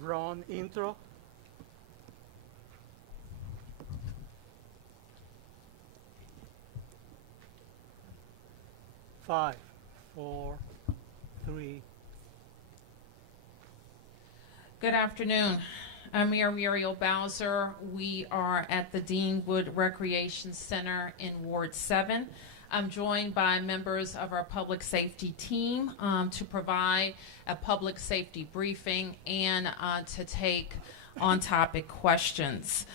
Run intro. Five, four, three. Good afternoon. I'm Mayor Muriel Bowser. We are at the Deanwood Recreation Center in Ward 7. I'm joined by members of our public safety team to provide a public safety briefing and to take on-topic questions.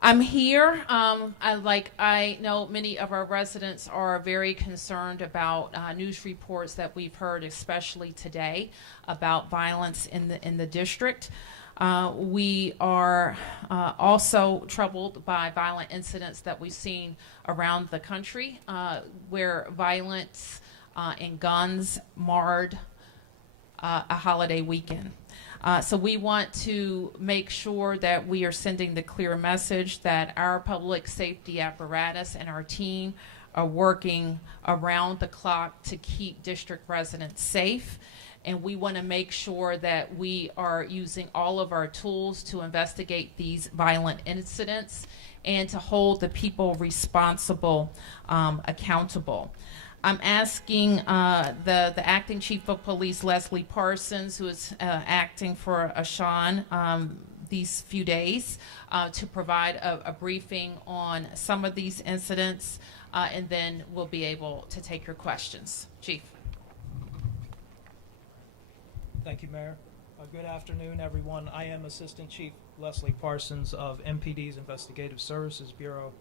I'm here. I know many of our residents are very concerned about news reports that we've heard, especially today, about violence in the district. We are also troubled by violent incidents that we've seen around the country, where violence and guns marred a holiday weekend. So we want to make sure that we are sending the clear message that our public safety apparatus and our team are working around the clock to keep district residents safe. And we want to make sure that we are using all of our tools to investigate these violent incidents and to hold the people responsible accountable. I'm asking the acting chief of police, Leslie Parsons, who is acting for Ashan these few days, to provide a briefing on some of these incidents, and then we'll be able to take your questions. Chief. Thank you, Mayor. Good afternoon, everyone. I am Assistant Chief Leslie Parsons of MPD's Investigative Services Bureau.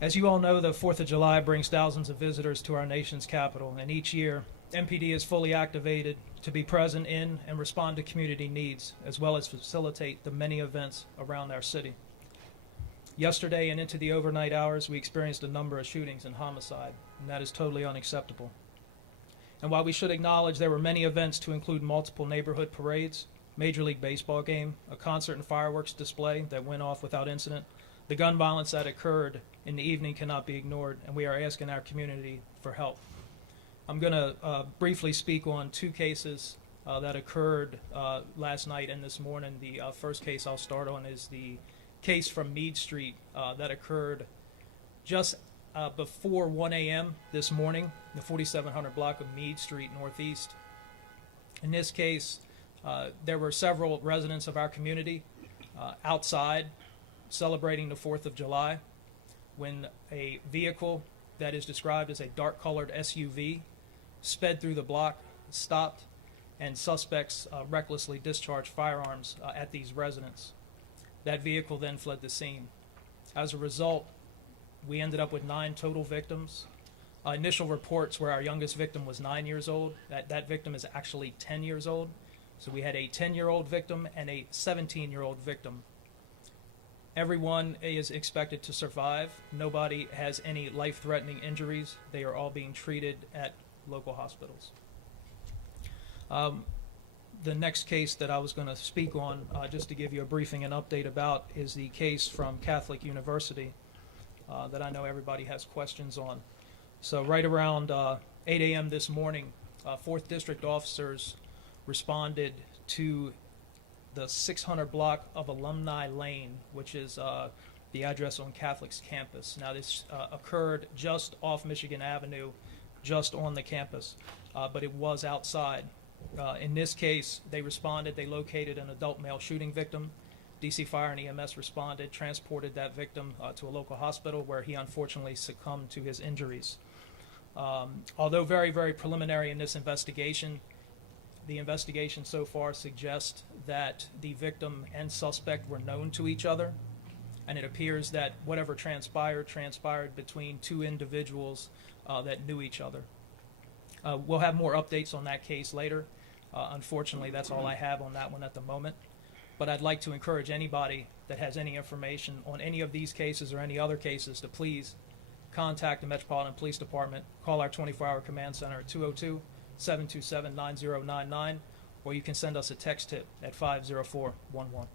As you all know, the 4th of July brings thousands of visitors to our nation's capital, and each year, MPD is fully activated to be present in and respond to community needs, as well as facilitate the many events around our city. Yesterday and into the overnight hours, we experienced a number of shootings and homicide, and that is totally unacceptable. And while we should acknowledge there were many events to include multiple neighborhood parades, Major League Baseball game, a concert and fireworks display that went off without incident, the gun violence that occurred in the evening cannot be ignored, and we are asking our community for help. I'm going to briefly speak on two cases that occurred last night and this morning. The first case I'll start on is the case from Meade Street that occurred just before 1 a.m. this morning, the 4700 block of Meade Street Northeast. In this case, there were several residents of our community outside celebrating the 4th of July when a vehicle that is described as a dark-colored SUV sped through the block, stopped, and suspects recklessly discharged firearms at these residents. That vehicle then fled the scene. As a result, we ended up with 9 total victims. Initial reports where our youngest victim was 9 years old. That victim is actually 10 years old. So we had a 10-year-old victim and a 17-year-old victim. Everyone is expected to survive. Nobody has any life-threatening injuries. They are all being treated at local hospitals. The next case that I was going to speak on, just to give you a briefing and update about, is the case from Catholic University that I know everybody has questions on. So right around 8 a.m. this morning, 4th District officers responded to the 600 block of Alumni Lane, which is the address on Catholic's campus. Now this occurred just off Michigan Avenue, just on the campus, but it was outside. In this case, they responded, they located an adult male shooting victim. DC Fire and EMS responded, transported that victim to a local hospital where he unfortunately succumbed to his injuries. Although very, very preliminary in this investigation, the investigation so far suggests that the victim and suspect were known to each other, and it appears that whatever transpired between two individuals that knew each other. We'll have more updates on that case later. Unfortunately, that's all I have on that one at the moment. But I'd like to encourage anybody that has any information on any of these cases or any other cases to please contact the Metropolitan Police Department. Call our 24-hour command center at 202-727-9099, or you can send us a text tip at 50411.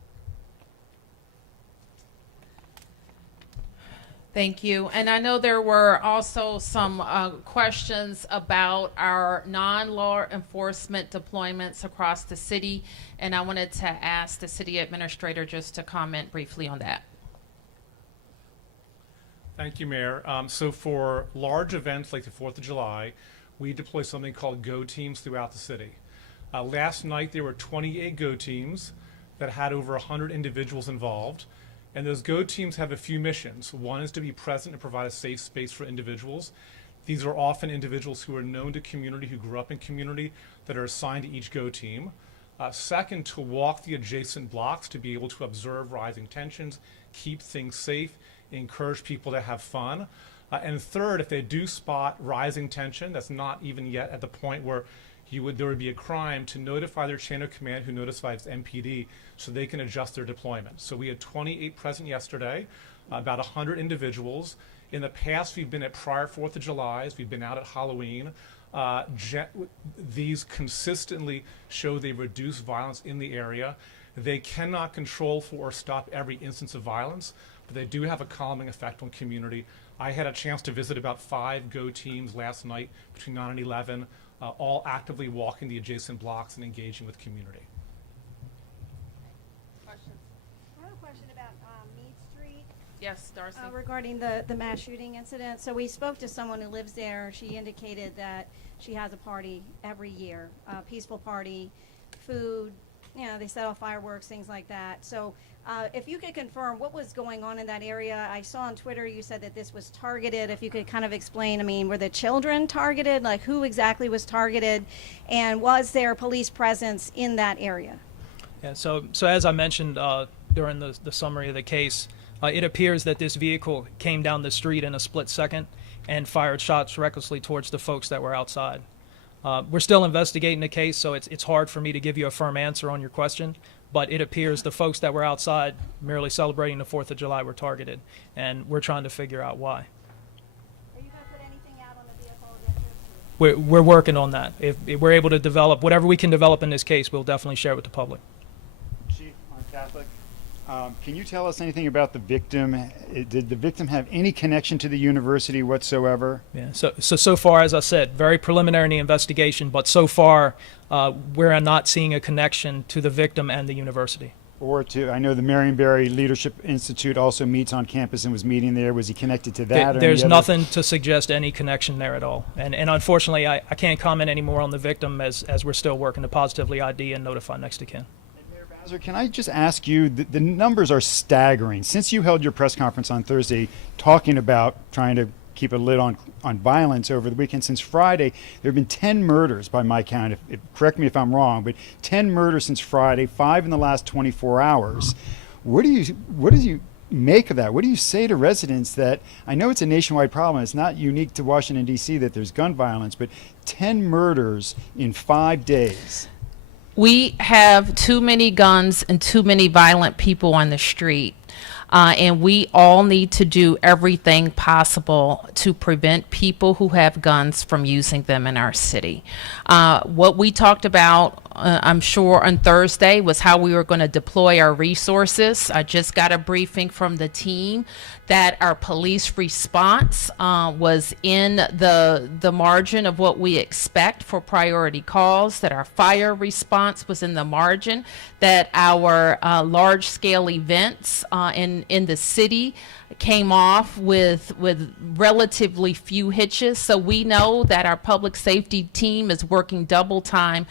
Thank you. And I know there were also some questions about our non-law enforcement deployments across the city, and I wanted to ask the city administrator just to comment briefly on that. Thank you, Mayor. So for large events like the 4th of July, we deploy something called GO teams throughout the city. Last night, there were 28 GO teams that had over 100 individuals involved. And those GO teams have a few missions. One is to be present and provide a safe space for individuals. These are often individuals who are known to community, who grew up in community, that are assigned to each GO team. Second, to walk the adjacent blocks to be able to observe rising tensions, keep things safe, encourage people to have fun. And third, if they do spot rising tension, that's not even yet at the point where there would be a crime, to notify their chain of command who notifies MPD so they can adjust their deployment. So we had 28 present yesterday, about 100 individuals. In the past, we've been at prior 4th of Julys, we've been out at Halloween. These consistently show they reduce violence in the area. They cannot control for or stop every instance of violence, but they do have a calming effect on community. I had a chance to visit about 5 GO teams last night between 9 and 11, all actively walking the adjacent blocks and engaging with community. Questions? I have a question about Mead Street Yes, Darcy. regarding the mass shooting incident. So we spoke to someone who lives there. She indicated that she has a party every year, a peaceful party, food, they set off fireworks, things like that. So if you could confirm what was going on in that area. I saw on Twitter you said that this was targeted. If you could kind of explain, were the children targeted? Like, who exactly was targeted? And was there police presence in that area? Yeah, so as I mentioned during the summary of the case, it appears that this vehicle came down the street in a split second and fired shots recklessly towards the folks that were outside. We're still investigating the case, so it's hard for me to give you a firm answer on your question, but it appears the folks that were outside merely celebrating the 4th of July were targeted, and we're trying to figure out why. Are you going to put anything out on the vehicle of interest? We're working on that. If we're able to develop whatever we can develop in this case, we'll definitely share it with the public. Chief, I'm Catholic. Can you tell us anything about the victim? Did the victim have any connection to the university whatsoever? Yeah. So far, as I said, very preliminary in the investigation, but so far, we're not seeing a connection to the victim and the university. Or I know the Marionberry Leadership Institute also meets on campus and was meeting there. Was he connected to that? There's nothing to suggest any connection there at all. And unfortunately, I can't comment any more on the victim as we're still working to positively ID and notify next of kin. Can I just ask you, the numbers are staggering. Since you held your press conference on Thursday talking about trying to keep a lid on violence over the weekend, since Friday, there have been 10 murders by my count. Correct me if I'm wrong, but 10 murders since Friday, 5 in the last 24 hours. What do you make of that? What do you say to residents that, I know it's a nationwide problem, it's not unique to Washington, D.C. that there's gun violence, but 10 murders in 5 days? We have too many guns and too many violent people on the street. And we all need to do everything possible to prevent people who have guns from using them in our city. What we talked about, I'm sure, on Thursday was how we were going to deploy our resources. I just got a briefing from the team that our police response was in the margin of what we expect for priority calls, that our fire response was in the margin, that our large-scale events in the city came off with relatively few hitches. So we know that our public safety team is working double time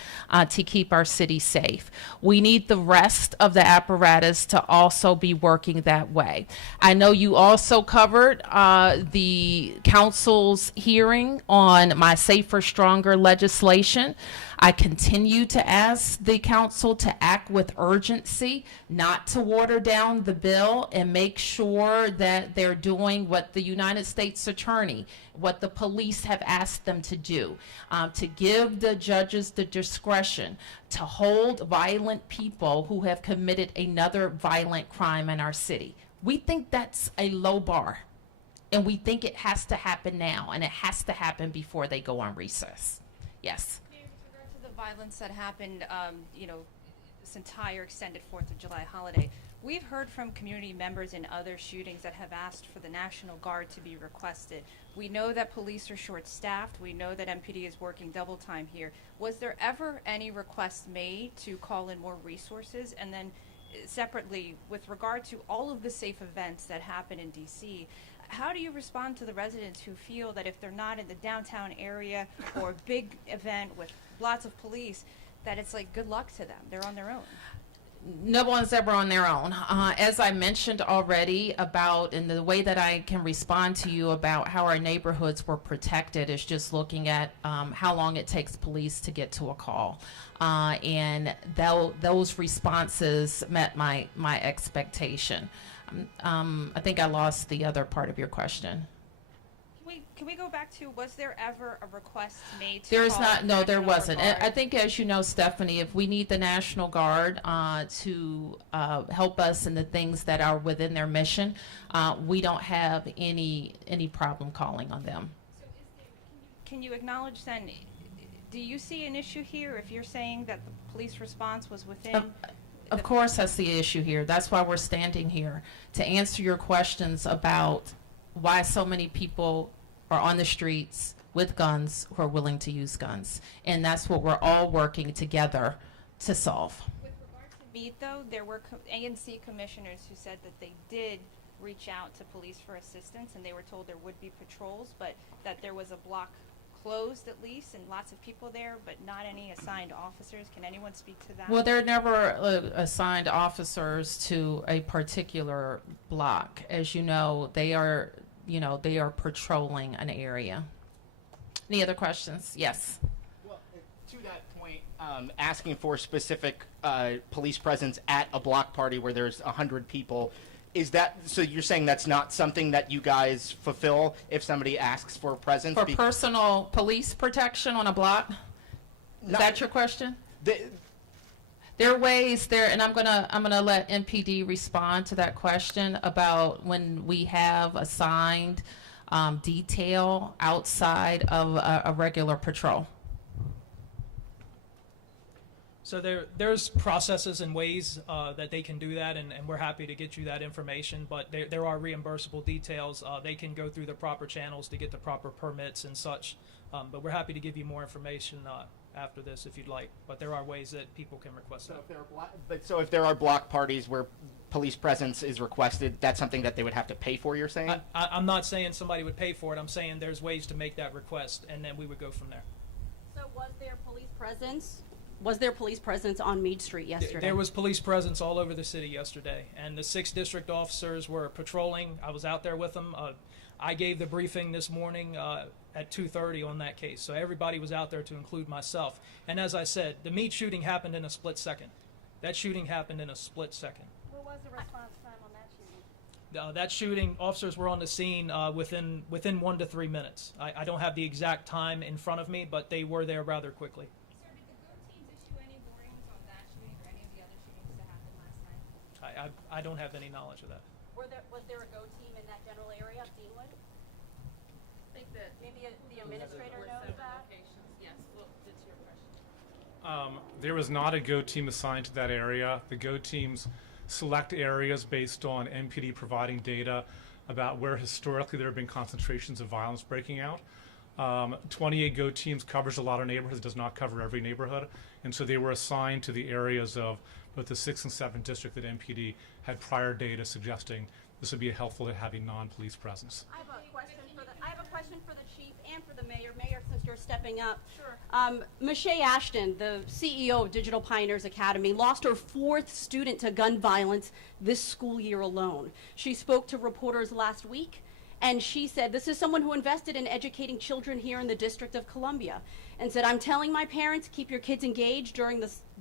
to keep our city safe. We need the rest of the apparatus to also be working that way. I know you also covered the council's hearing on my Safer, Stronger legislation. I continue to ask the council to act with urgency, not to water down the bill, and make sure that they're doing what the United States Attorney, what the police have asked them to do, to give the judges the discretion to hold violent people who have committed another violent crime in our city. We think that's a low bar, and we think it has to happen now, and it has to happen before they go on recess. Yes. The violence that happened, this entire extended 4th of July holiday, We've heard from community members in other shootings that have asked for the National Guard to be requested. We know that police are short-staffed. We know that MPD is working double time here. Was there ever any request made to call in more resources? And then separately, with regard to all of the safe events that happen in DC, how do you respond to the residents who feel that if they're not in the downtown area or a big event with lots of police, that it's like good luck to them, they're on their own? No one's ever on their own. As I mentioned already about, and the way that I can respond to you about how our neighborhoods were protected is just looking at how long it takes police to get to a call. And those responses met my expectation. I think I lost the other part of your question. Can we go back to, was there ever a request made to There's call not, no, there National wasn't. Guard? I think, as you know, Stephanie, if we need the National Guard to help us in the things that are within their mission, we don't have any problem calling on them. So can you acknowledge then, do you see an issue here if you're saying that the police response was within? Of course, that's the issue here. That's why we're standing here, to answer your questions about why so many people are on the streets with guns who are willing to use guns. And that's what we're all working together to solve. With regard to Meade, though, there were ANC commissioners who said that they did reach out to police for assistance, and they were told there would be patrols, but that there was a block closed at least, and lots of people there, but not any assigned officers. Can anyone speak to that? Well, there are never assigned officers to a particular block. As you know, they are patrolling an area. Any other questions? Yes. Well, to that point, asking for specific police presence at a block party where there's 100 people, is that, so you're saying that's not something that you guys fulfill if somebody asks for presence? For personal police protection on a block? Is that your question? There are ways there, and I'm gonna let MPD respond to that question about when we have assigned detail outside of a regular patrol. So there's processes and ways that they can do that, and we're happy to get you that information, but there are reimbursable details. They can go through the proper channels to get the proper permits and such, but we're happy to give you more information after this if you'd like, but there are ways that people can request that. So if there are block parties where police presence is requested, that's something that they would have to pay for, you're saying? I'm not saying somebody would pay for it. I'm saying there's ways to make that request, and then we would go from there. So was there police presence? Was there police presence on Meade Street yesterday? There was police presence all over the city yesterday, and the 6th District officers were patrolling. I was out there with them. I gave the briefing this morning at 2:30 on that case, so everybody was out there to include myself. And as I said, the Meade shooting happened in a split second. That shooting happened in a split second. What was the response time on that shooting? That shooting, officers were on the scene within 1 to 3 minutes. I don't have the exact time in front of me, but they were there rather quickly. Sir, did the GO teams issue any warnings on that shooting or any of the other shootings that happened last night? I don't have any knowledge of that. Was there a go team in that general area of Deanwood? I think that Maybe the administrator knows that? Yes, well, that's your question. There was not a GO team assigned to that area. The GO teams select areas based on MPD providing data about where historically there have been concentrations of violence breaking out. 28 GO teams covers a lot of neighborhoods, does not cover every neighborhood, and so they were assigned to the areas of both the 6th and 7th district that MPD had prior data suggesting this would be helpful to having non-police presence. I have a question for the chief and for the mayor. Mayor, since you're stepping up. Sure. Michelle Ashton, the CEO of Digital Pioneers Academy, lost her 4th student to gun violence this school year alone. She spoke to reporters last week, and she said, this is someone who invested in educating children here in the District of Columbia, and said, I'm telling my parents, keep your kids engaged during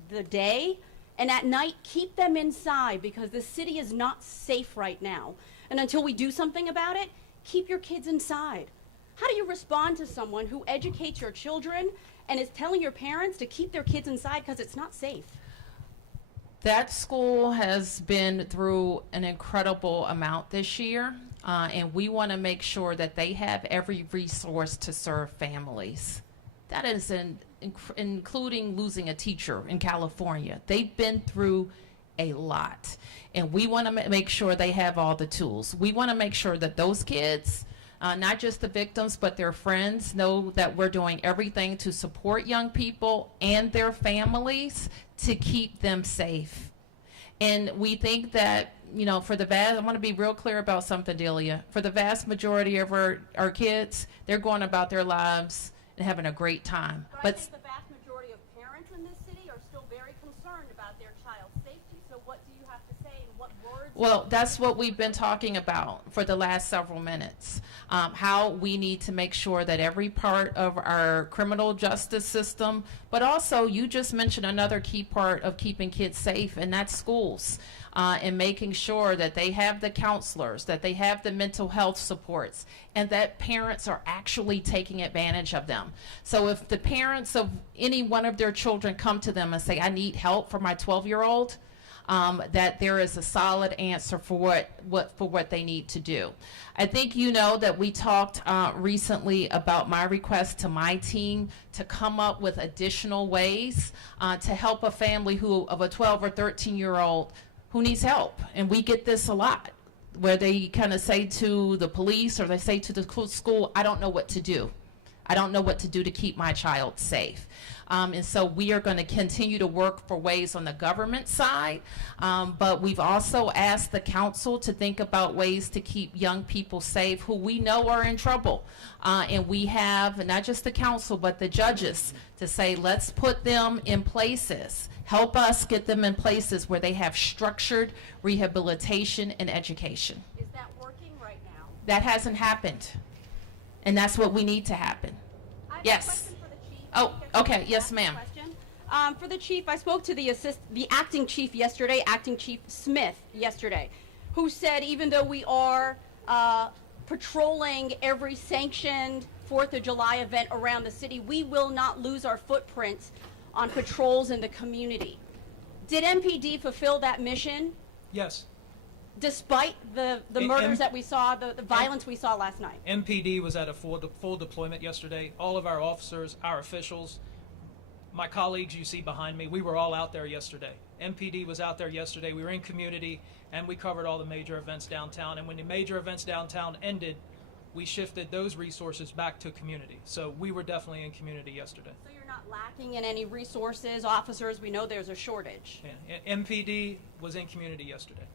the day, and at night, keep them inside because the city is not safe right now. And until we do something about it, keep your kids inside. How do you respond to someone who educates your children and is telling your parents to keep their kids inside because it's not safe? That school has been through an incredible amount this year, and we want to make sure that they have every resource to serve families. That is including losing a teacher in California. They've been through a lot. And we want to make sure they have all the tools. We want to make sure that those kids, not just the victims, but their friends, know that we're doing everything to support young people and their families to keep them safe. And we think that, you know, for the vast, I want to be real clear about something, Delia. For the vast majority of our kids, they're going about their lives and having a great time. But I think the vast majority of parents in this city are still very concerned about their child's safety. So what do you have to say and what words? Well, that's what we've been talking about for the last several minutes. How we need to make sure that every part of our criminal justice system, but also you just mentioned another key part of keeping kids safe, and that's schools. And making sure that they have the counselors, that they have the mental health supports, and that parents are actually taking advantage of them. So if the parents of any one of their children come to them and say, I need help for my 12-year-old, that there is a solid answer for what they need to do. I think you know that we talked recently about my request to my team to come up with additional ways to help a family of a 12 or 13-year-old who needs help. And we get this a lot, where they kind of say to the police or they say to the school, I don't know what to do. I don't know what to do to keep my child safe. And so we are going to continue to work for ways on the government side, but we've also asked the council to think about ways to keep young people safe who we know are in trouble. And we have not just the council, but the judges to say, let's put them in places. Help us get them in places where they have structured rehabilitation and education. Is that working right now? That hasn't happened. And that's what we need to happen. I have Yes. a question for the chief. Oh, Can I okay. ask Yes, a ma'am. question? For the chief, I spoke to the acting chief yesterday, acting chief Smith yesterday, who said even though we are patrolling every sanctioned 4th of July event around the city, we will not lose our footprints on patrols in the community. Did MPD fulfill that mission Yes. despite the murders that we saw, the violence we saw last night? MPD was at a full deployment yesterday. All of our officers, our officials, my colleagues you see behind me, we were all out there yesterday. MPD was out there yesterday. We were in community, and we covered all the major events downtown. And when the major events downtown ended, we shifted those resources back to community. So we were definitely in community yesterday. So you're not lacking in any resources, officers? We know there's a shortage. Yeah. MPD was in community yesterday.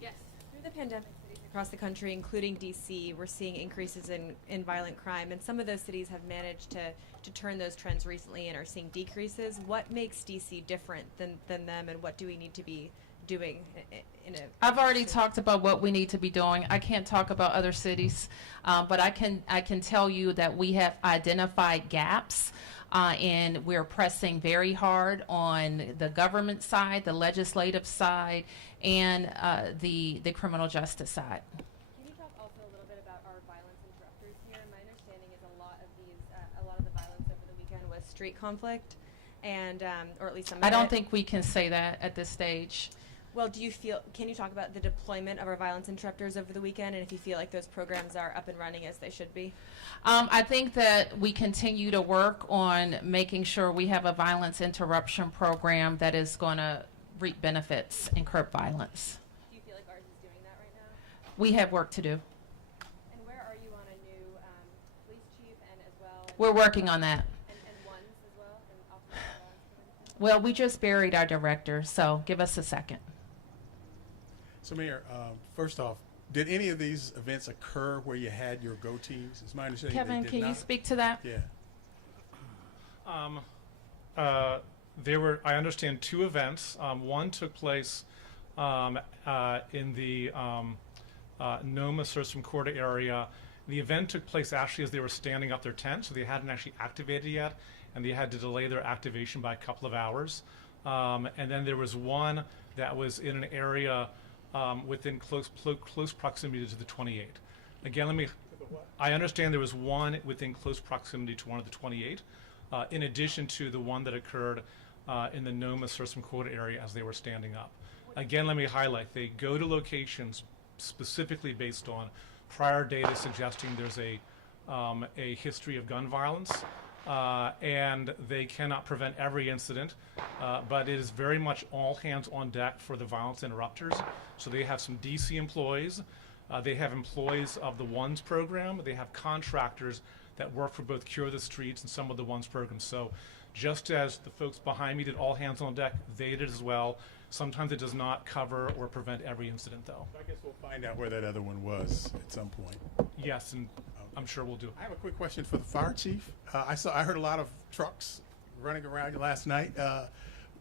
Yes. Through the pandemic, cities across the country, including DC, we're seeing increases in violent crime, and some of those cities have managed to turn those trends recently and are seeing decreases. What makes DC different than them, and what do we need to be doing in a... I've already talked about what we need to be doing. I can't talk about other cities, but I can tell you that we have identified gaps, and we're pressing very hard on the government side, the legislative side, and the criminal justice side. Can you talk also a little bit about our violence interrupters here? My understanding is a lot of the violence over the weekend was street conflict, and or at least some of I don't it. think we can say that at this stage. Well, can you talk about the deployment of our violence interrupters over the weekend, and if you feel like those programs are up and running as they should be? I think that we continue to work on making sure we have a violence interruption program that is going to reap benefits and curb violence. Do you feel like ours is doing that right now? We have work to do. And where are you on a new police chief and as well? And, We're working on that. and ones as well, and officers as well? Well, we just buried our director, so give us a second. So, Mayor, first off, did any of these events occur where you had your go teams? It's my understanding Kevin, they did can not. you speak to that? Yeah. There were, I understand, 2 events. One took place in the Noma Sursum Corda area. The event took place actually as they were standing up their tent, so they hadn't actually activated yet, and they had to delay their activation by a couple of hours. And then there was one that was in an area within close proximity to the 28. Again, I understand there was one within close proximity to one of the 28, in addition to the one that occurred in the Noma Sursum Corda area as they were standing up. Again, let me highlight, they go to locations specifically based on prior data suggesting there's a history of gun violence. and they cannot prevent every incident, but it is very much all hands on deck for the violence interrupters. So they have some DC employees, they have employees of the ONES program, they have contractors that work for both Cure the Streets and some of the ONES programs. So just as the folks behind me did all hands on deck, they did as well. Sometimes it does not cover or prevent every incident, though. I guess we'll find out where that other one was at some point. Yes, and I'm sure we'll do it. I have a quick question for the fire chief. I heard a lot of trucks running around last night.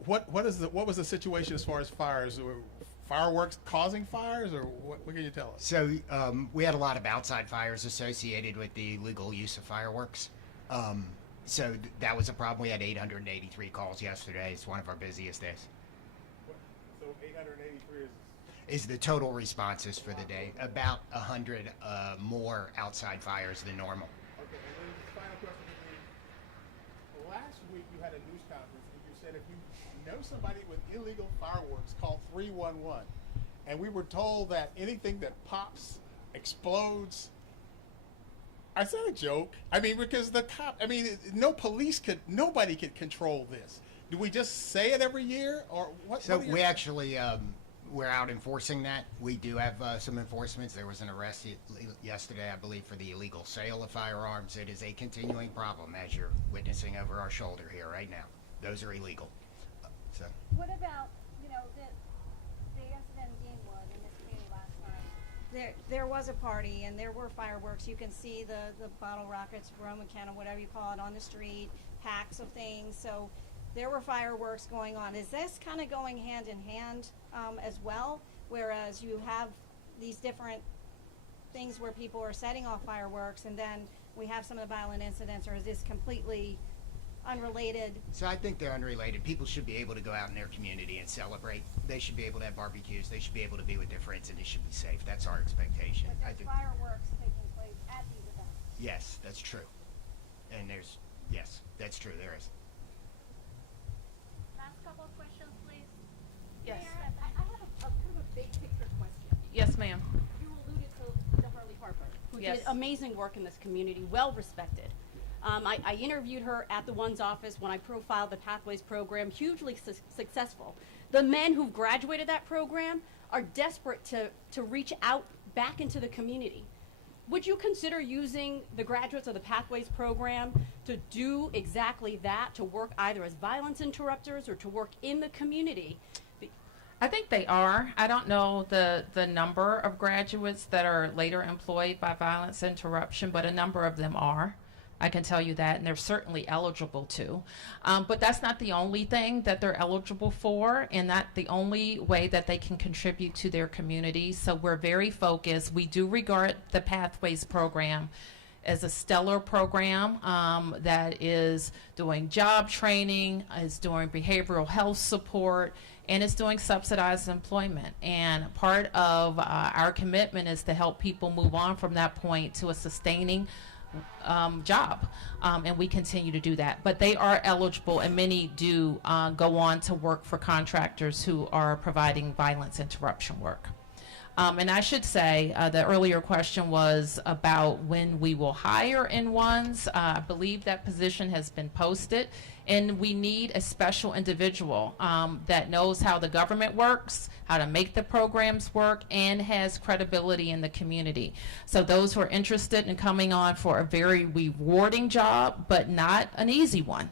What was the situation as far as fires? Were fireworks causing fires, or what can you tell us? So we had a lot of outside fires associated with the illegal use of fireworks. So that was a problem. We had 883 calls yesterday. It's one of our busiest days. So 883 is the total responses for the day. About 100 more outside fires than normal. Okay, and then the final question would be, last week you had a news conference and you said if you know somebody with illegal fireworks, call 311. And we were told that anything that pops, explodes. Is that a joke? I mean, because nobody could control this. Do we just say it every year, or what? So we actually, we're out enforcing that. We do have some enforcements. There was an arrest yesterday, I believe, for the illegal sale of firearms. It is a continuing problem, as you're witnessing over our shoulder here right now. Those are illegal. So. What about, the incident in Deanwood in this community last night? There was a party and there were fireworks. You can see the bottle rockets, Roman cannon, whatever you call it, on the street, packs of things. So there were fireworks going on. Is this kind of going hand in hand as well? Whereas you have these different things where people are setting off fireworks and then we have some of the violent incidents, or is this completely unrelated? So I think they're unrelated. People should be able to go out in their community and celebrate. They should be able to have barbecues. They should be able to be with their friends, and it should be safe. That's our expectation. But there's fireworks taking place at these events. Yes, that's true. And yes, that's true. There is. Last couple of questions, please. Yes. Mayor, I have a kind of a big picture question. Yes, ma'am. You alluded to Harley Harper, who Yes. did amazing work in this community, well respected. I interviewed her at the ONES office when I profiled the Pathways program, hugely successful. The men who've graduated that program are desperate to reach out back into the community. Would you consider using the graduates of the Pathways program to do exactly that, to work either as violence interrupters or to work in the community? I think they are. I don't know the number of graduates that are later employed by violence interruption, but a number of them are. I can tell you that, and they're certainly eligible to. But that's not the only thing that they're eligible for, and not the only way that they can contribute to their community. So we're very focused. We do regard the Pathways program as a stellar program that is doing job training, is doing behavioral health support, and is doing subsidized employment. And part of our commitment is to help people move on from that point to a sustaining job, and we continue to do that. But they are eligible, and many do go on to work for contractors who are providing violence interruption work. And I should say, the earlier question was about when we will hire in ONES. I believe that position has been posted, and we need a special individual that knows how the government works, how to make the programs work, and has credibility in the community. So those who are interested in coming on for a very rewarding job, but not an easy one,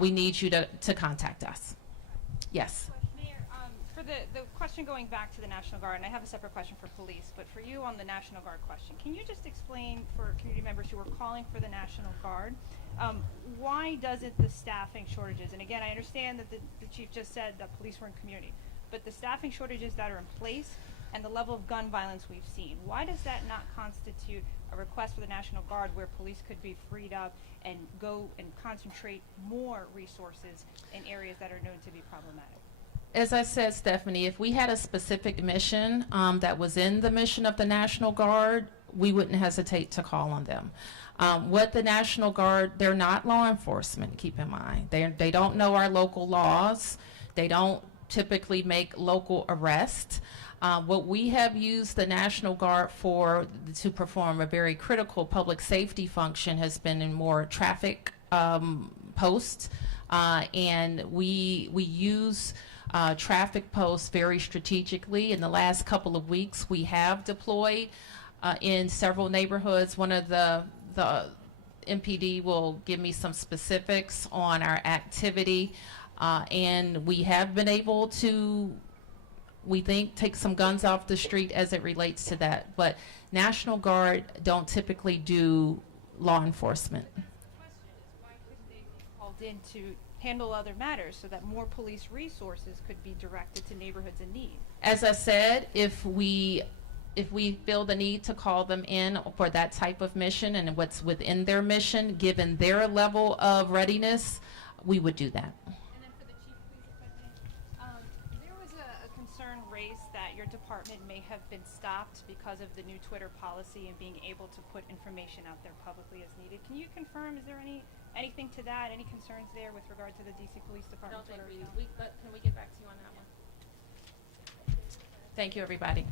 we need you to contact us. Yes. Mayor, for the question going back to the National Guard, and I have a separate question for police, but for you on the National Guard question, can you just explain for community members who are calling for the National Guard, why doesn't the staffing shortages, and again, I understand that the chief just said that police were in community, but the staffing shortages that are in place and the level of gun violence we've seen, why does that not constitute a request for the National Guard where police could be freed up and go and concentrate more resources in areas that are known to be problematic? As I said, Stephanie, if we had a specific mission that was in the mission of the National Guard, we wouldn't hesitate to call on them. What the National Guard, they're not law enforcement, keep in mind. They don't know our local laws. They don't typically make local arrests. What we have used the National Guard for to perform a very critical public safety function has been in more traffic posts, and we use traffic posts very strategically. In the last couple of weeks, we have deployed in several neighborhoods. One of the MPD will give me some specifics on our activity, and we have been able to, we think, take some guns off the street as it relates to that. But National Guard don't typically do law enforcement. The question is, why couldn't they be called in to handle other matters so that more police resources could be directed to neighborhoods in need? As I said, if we feel the need to call them in for that type of mission and what's within their mission, given their level of readiness, we would do that. And then for the chief, please, if I may. There was a concern raised that your department may have been stopped because of the new Twitter policy and being able to put information out there publicly as needed. Can you confirm, is there anything to that, any concerns there with regard to the DC Police Department Twitter account? Can we get back to you on that one? Thank you, everybody.